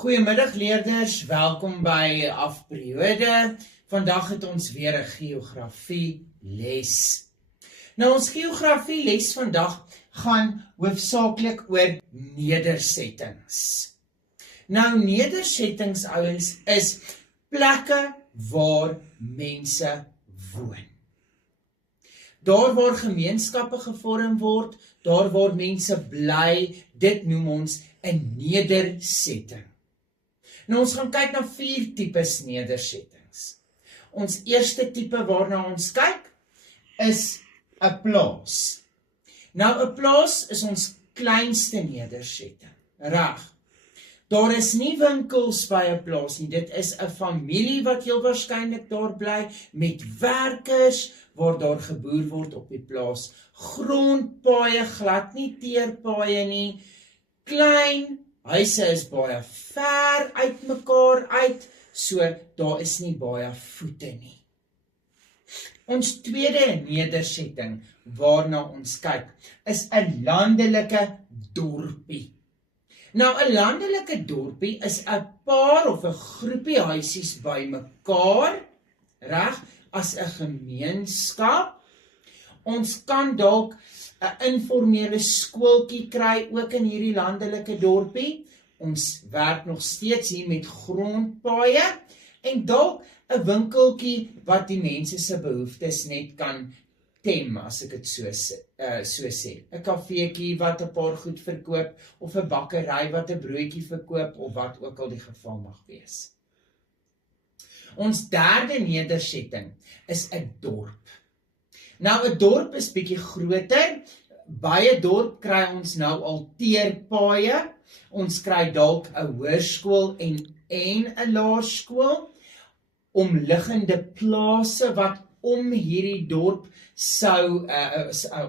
Goeiemiddag leerders, welkom by Afperiode. Vandag het ons weer 'n geografie les. Nou ons geografie les vandag gaan hoofsaaklik oor nedersettings. Nou nedersettings ouens is plekke waar mense woon. Daar waar gemeenskappe gevorm word, daar waar mense bly, dit noem ons 'n nedersetting. Nou ons gaan kyk na 4 tipes nedersettings. Ons eerste tipe waarna ons kyk is 'n plaas. Nou 'n plaas is ons kleinste nedersetting. Reg. Daar is nie winkels by 'n plaas nie. Dit is 'n familie wat heel waarskynlik daar bly met werkers waar daar geboer word op die plaas. Grondpaaie, glad nie teerpaaie nie. Klein huise is baie ver uit mekaar uit, so daar is nie baie voete nie. Ons tweede nedersetting waarna ons kyk is 'n landelike dorpie. Nou 'n landelike dorpie is 'n paar of 'n groepie huisies bymekaar, reg, as 'n gemeenskap. Ons kan dalk 'n informele skooltjie kry ook in hierdie landelike dorpie. Ons werk nog steeds hier met grondpaaie en dalk 'n winkeltjie wat die mense se behoeftes net kan tem, as ek dit so sê. 'n Kafeetjie wat 'n paar goed verkoop of 'n bakkery wat 'n broodjie verkoop of wat ook al die geval mag wees. Ons derde nedersetting is 'n dorp. Nou 'n dorp is bietjie groter. By 'n dorp kry ons nou al teerpaaie. Ons kry dalk 'n hoërskool en 'n laerskool. Omliggende plase wat om hierdie dorp sou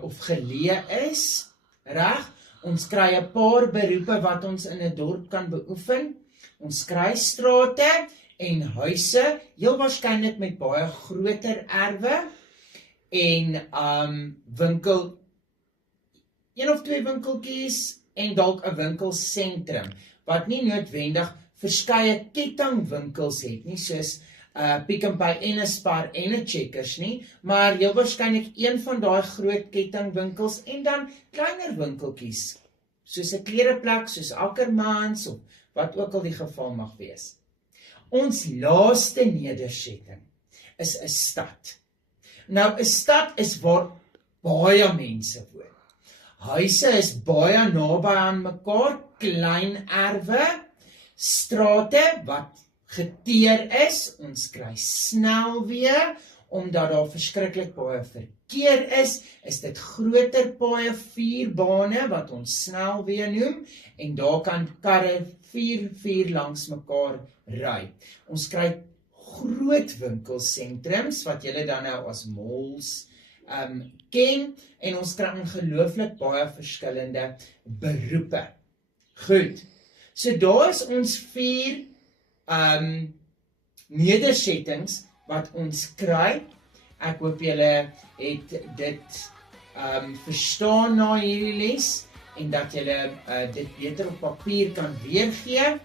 of geleë is, reg? Ons kry 'n paar beroepe wat ons in 'n dorp kan beoefen. Ons kry strate en huise, heel waarskynlik met baie groter erwe en een of twee winkeltjies en dalk 'n winkelsentrum wat nie noodwendig verskeie kettingwinkels het nie, soos Pick n Pay en 'n Spar en 'n Checkers nie, maar heel waarskynlik een van daai groot kettingwinkels en dan kleiner winkeltjies, soos 'n klereplek, soos Ackermans of wat ook al die geval mag wees. Ons laaste nedersetting is 'n stad. Nou 'n stad is waar baie mense woon. Huise is baie naby aan mekaar, klein erwe, strate wat geteer is, ons kry snelweë, omdat daar verskriklik baie verkeer is dit groter paaie, 4 bane wat ons snelweë noem, en daar kan karre 4 langs mekaar ry. Ons kry groot winkelsentrums, wat julle dan nou as malls ken, en ons kry ongelooflik baie verskillende beroepe. Goed, so daar is ons 4 nedersettings wat ons kry. Ek hoop julle het dit verstaan na hierdie les en dat julle dit beter op papier kan weergee.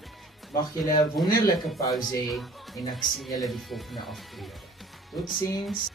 Mag julle 'n wonderlike pouse hê en ek sien julle die volgende aflewering. Totsiens.